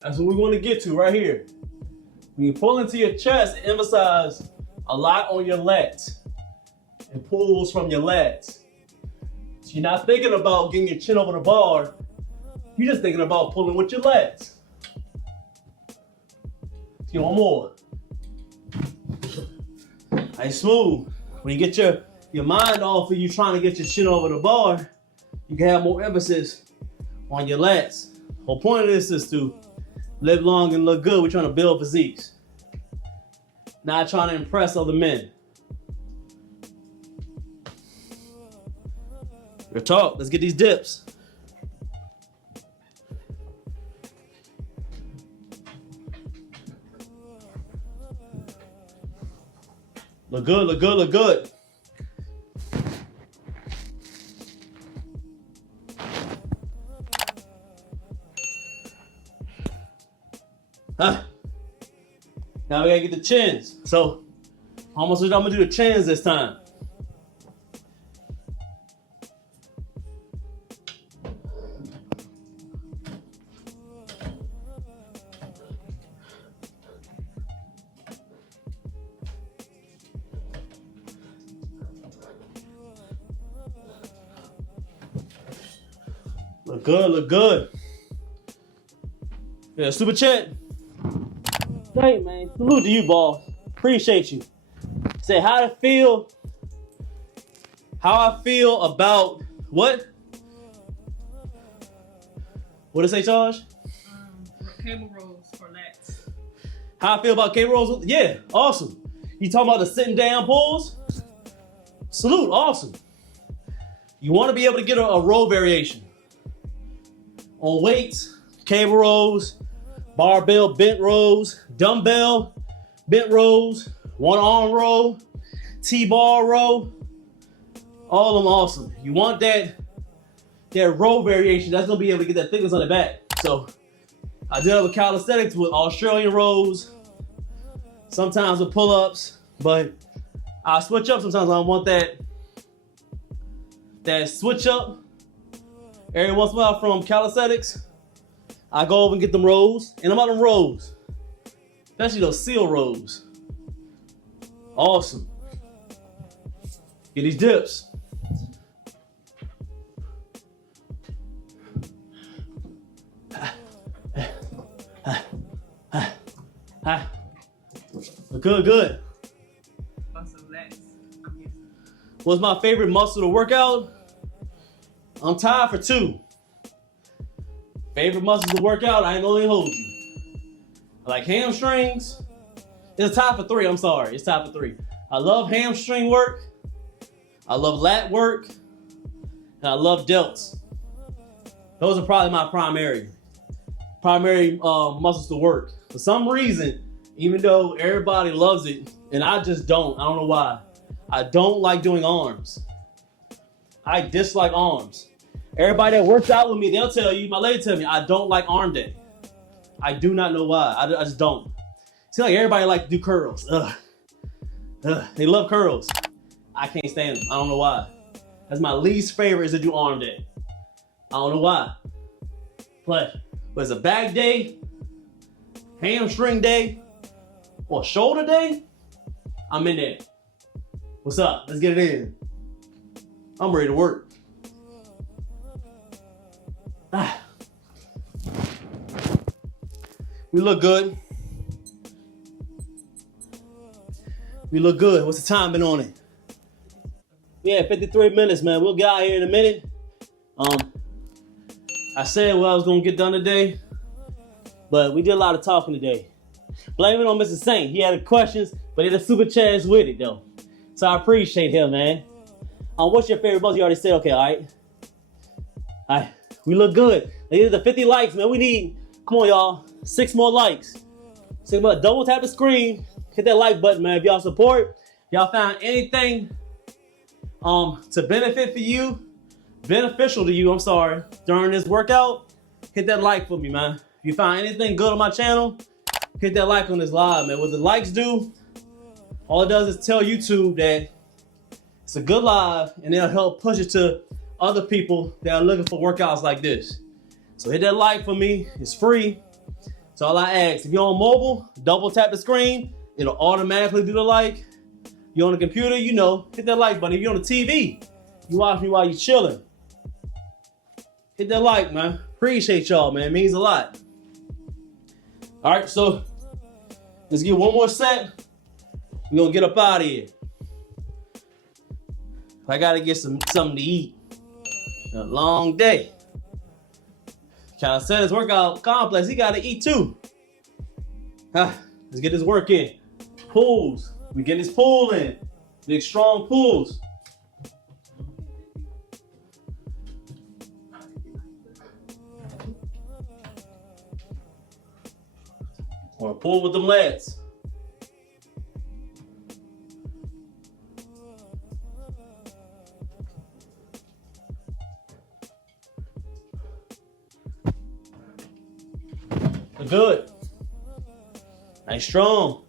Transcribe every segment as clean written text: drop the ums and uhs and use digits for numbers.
That's what we want to get to right here. When you pull into your chest, emphasize a lot on your lats and pulls from your lats. So you're not thinking about getting your chin over the bar. You're just thinking about pulling with your lats. Let's get one more. Nice, smooth. When you get your mind off of you trying to get your chin over the bar, you can have more emphasis on your lats. The whole point of this is to live long and look good. We're trying to build physiques, not trying to impress other men. Real talk, let's get these dips. Look good, look good, look good. Now we gotta get the chins. So I'm gonna do the chins this time. Look good, look good. Yeah, super chat. Hey man, salute to you, boss. Appreciate you. Say how I feel about what? What does it say, Josh? Cable rolls for lats. How I feel about cable rolls? Yeah, awesome. You talking about the sitting down pulls? Salute, awesome. You want to be able to get a row variation on weights, cable rows, barbell bent rows, dumbbell bent rows, one arm row, T-bar row, all of them awesome. You want that row variation that's gonna be able to get that thickness on the back. So I do that with calisthenics with Australian rows, sometimes with pull-ups, but I switch up sometimes. I want that switch up. Every once in a while from calisthenics, I go over and get them rows, and I'm out them rows, especially those seal rows. Awesome. Get these dips. Good, good. Muscle lats. What's my favorite muscle to work out? I'm tied for two. Favorite muscles to work out, I ain't gonna hold you. I like hamstrings. It's a tie for three, I'm sorry. It's tie for three. I love hamstring work. I love lat work. And I love delts. Those are probably my primary muscles to work. For some reason, even though everybody loves it, and I just don't. I don't know why. I don't like doing arms. I dislike arms. Everybody that works out with me, they'll tell you, my lady tell me, I don't like arm day. I do not know why. I just don't. Seems like everybody like to do curls. They love curls. I can't stand them. I don't know why. That's my least favorite is to do arm day. I don't know why. But it's a back day, hamstring day, or shoulder day, I'm in there. What's up? Let's get it in. I'm ready to work. We look good. We look good. What's the time been on it? Yeah, 53 minutes, man. We'll get out here in a minute. I said what I was gonna get done today, but we did a lot of talking today. Blame it on Mr. Saint. He had questions, but he had a super chance with it though. So I appreciate him, man. What's your favorite muscle? You already said, okay, all right. All right, we look good. These are the 50 likes, man. We need, come on, y'all, 6 more likes. 6 more. Double tap the screen. Hit that like button, man. If y'all support, y'all found anything to benefit for you, beneficial to you, I'm sorry, during this workout, hit that like for me, man. If you find anything good on my channel, hit that like on this live, man. What the likes do, all it does is tell YouTube that it's a good live, and it'll help push it to other people that are looking for workouts like this. So hit that like for me. It's free. So all I ask, if you're on mobile, double tap the screen, it'll automatically do the like. You're on the computer, you know, hit that like button. If you're on the TV, you watch me while you're chilling. Hit that like, man. Appreciate y'all, man. It means a lot. All right, so let's get one more set. We're gonna get up out of here. I gotta get something to eat. A long day. Calisthenics workout complex, he gotta eat too. Let's get this work in. Pulls. We get this pull in. Big strong pulls. Or pull with them legs. Good. Nice strong.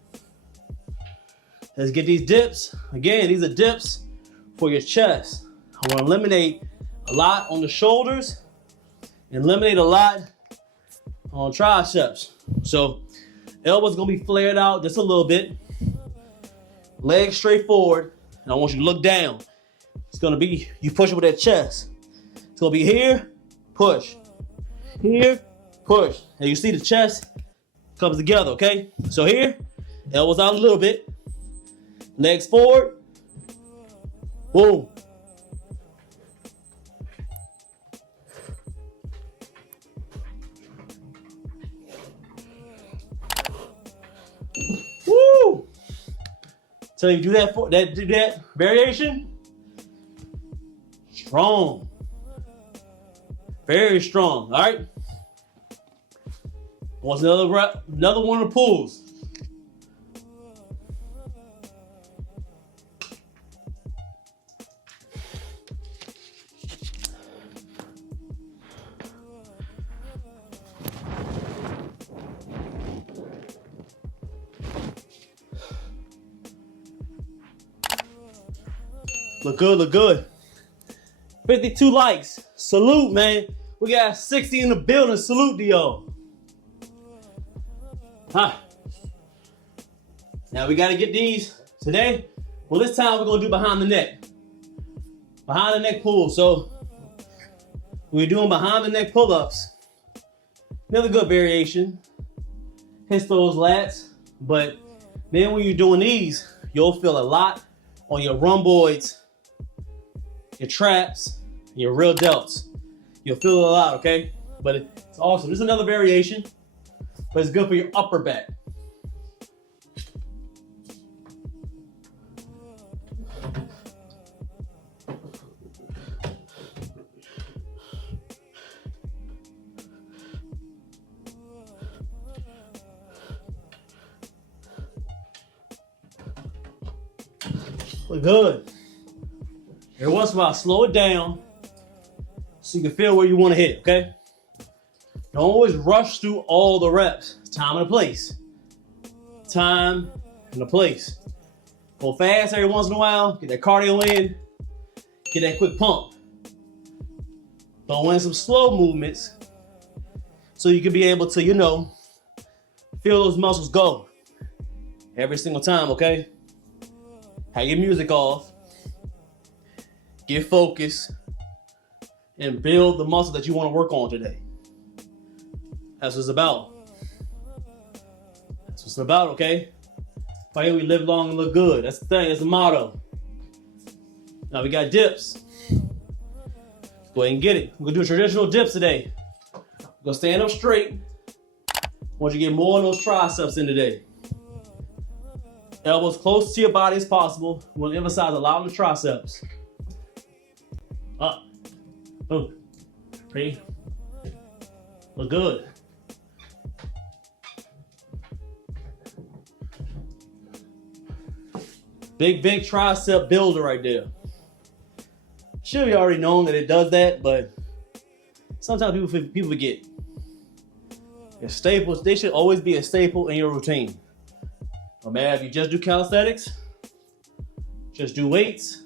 Let's get these dips. Again, these are dips for your chest. I want to eliminate a lot on the shoulders and eliminate a lot on triceps. So elbows gonna be flared out just a little bit. Legs straight forward. And I want you to look down. It's gonna be, you push with that chest. It's gonna be here, push. Here, push. And you see the chest comes together, okay? So here, elbows out a little bit. Legs forward. Boom. Woo! So you do that variation. Strong. Very strong. All right. What's another rep? Another one of the pulls. Look good, look good. 52 likes. Salute, man. We got 60 in the building. Salute to y'all. Now we gotta get these today. Well, this time we're gonna do behind the neck. Behind the neck pull. So we're doing behind the neck pull-ups. Another good variation. Hits those lats. But then when you're doing these, you'll feel a lot on your rhomboids, your traps, your real delts. You'll feel it a lot, okay? But it's awesome. This is another variation, but it's good for your upper back. Look good. Every once in a while, slow it down so you can feel where you want to hit, okay? Don't always rush through all the reps. Time and a place. Time and a place. Go fast every once in a while. Get that cardio in. Get that quick pump. Throw in some slow movements so you can be able to, you know, feel those muscles go every single time, okay? Have your music off. Get focused. And build the muscle that you want to work on today. That's what it's about. That's what it's about, okay? Why here we live long and look good. That's the thing. That's the motto. Now we got dips. Go ahead and get it. We're going to do traditional dips today. We're going to stand up straight. I want you to get more of those triceps in today. Elbows close to your body as possible. We want to emphasize a lot on the triceps. Up. Boom. Ready? Look good. Big tricep builder right there. Should be already known that it does that, but sometimes people forget. Your staples, they should always be a staple in your routine. No matter if you just do calisthenics, just do weights,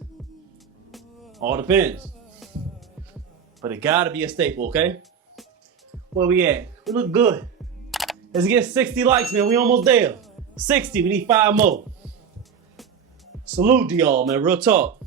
all depends. But it gotta be a staple, okay? Where we at? We look good. Let's get 60 likes, man. We almost there. 60, we need 5 more. Salute to y'all, man. Real talk.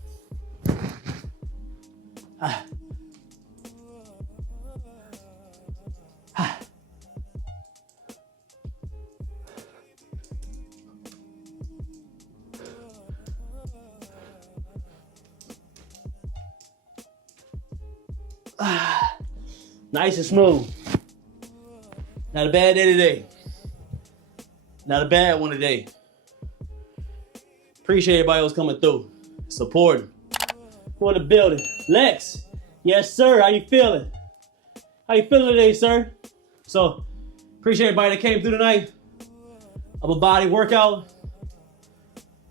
Nice and smooth. Not a bad day today. Not a bad one today. Appreciate everybody who's coming through, supporting. For the building. Lex, yes sir, how you feeling? How you feeling today, sir? So, appreciate everybody that came through tonight. Of a body workout.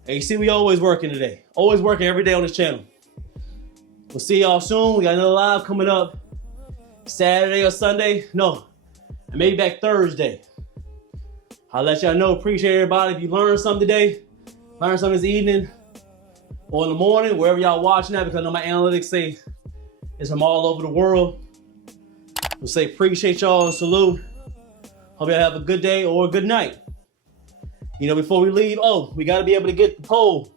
And you see we always working today. Always working every day on this channel. We'll see y'all soon. We got another live coming up Saturday or Sunday. No, maybe back Thursday. I'll let y'all know. Appreciate everybody. If you learned something today, learned something this evening or in the morning, wherever y'all watching that, because I know my analytics say it's from all over the world. We'll say appreciate y'all and salute. Hope y'all have a good day or a good night. You know, before we leave, we got to be able to get the poll.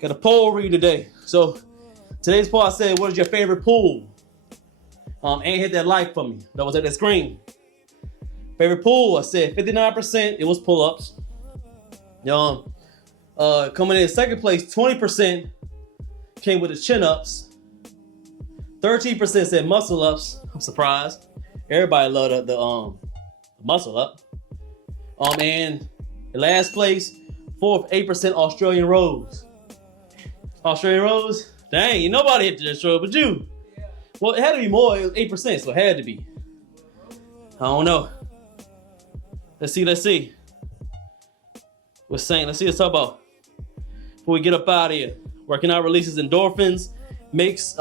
Got a poll read today. So today's poll, I said, what is your favorite pool? And hit that like for me. That was at the screen. Favorite pool, I said 59%. It was pull-ups. Coming in second place, 20% came with the chin-ups. 13% said muscle-ups. I'm surprised. Everybody loved the muscle-up. And in last place, 8% Australian rows. Australian rows? Dang, nobody hit the stroke but you. Yeah. Well, it had to be more. It was 8%, so it had to be. I don't know. Let's see. What's saying? Let's see what's up about. Before we get up out of here. Working out releases endorphins. Makes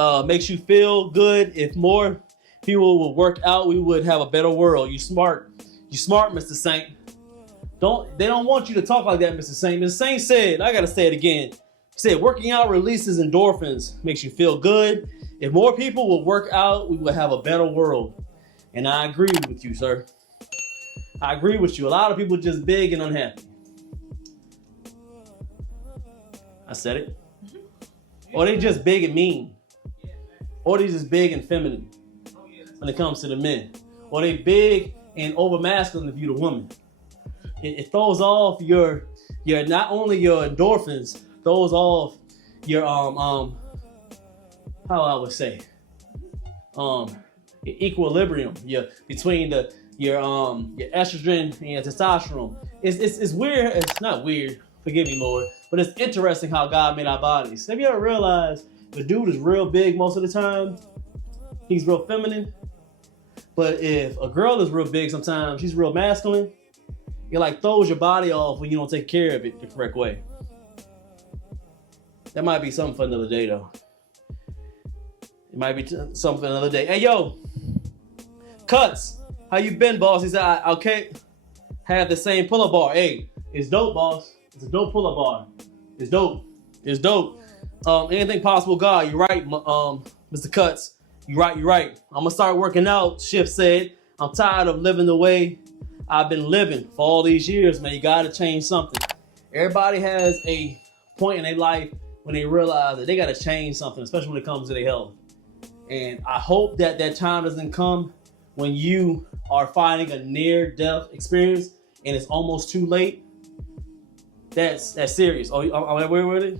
you feel good. If more people would work out, we would have a better world. You smart, Mr. Saint. They don't want you to talk like that, Mr. Saint. Mr. Saint said, I gotta say it again. He said, working out releases endorphins, makes you feel good. If more people would work out, we would have a better world. And I agree with you, sir. I agree with you. A lot of people are just big and unhappy. I said it. Or they just big and mean. Or they just big and feminine when it comes to the men. Or they big and over masculine if you're the woman. It throws off your not only your endorphins, throws off your how I would say your equilibrium between your estrogen and your testosterone. It's weird. It's not weird. Forgive me, Lord. But it's interesting how God made our bodies. Have you ever realized the dude is real big most of the time? He's real feminine. But if a girl is real big sometimes, she's real masculine. It like throws your body off when you don't take care of it the correct way. That might be something for another day, though. It might be something for another day. Hey, yo, Cuts, how you been, boss? He said, I can't have the same pull-up bar. Hey, it's dope, boss. It's a dope pull-up bar. It's dope. It's dope. Anything possible, God. You're right, Mr. Cuts. You're right. I'm gonna start working out. Shift said, I'm tired of living the way I've been living for all these years, man. You gotta change something. Everybody has a point in their life when they realize that they gotta change something, especially when it comes to their health. And I hope that time doesn't come when you are finding a near-death experience and it's almost too late. That's serious. Oh, where were they?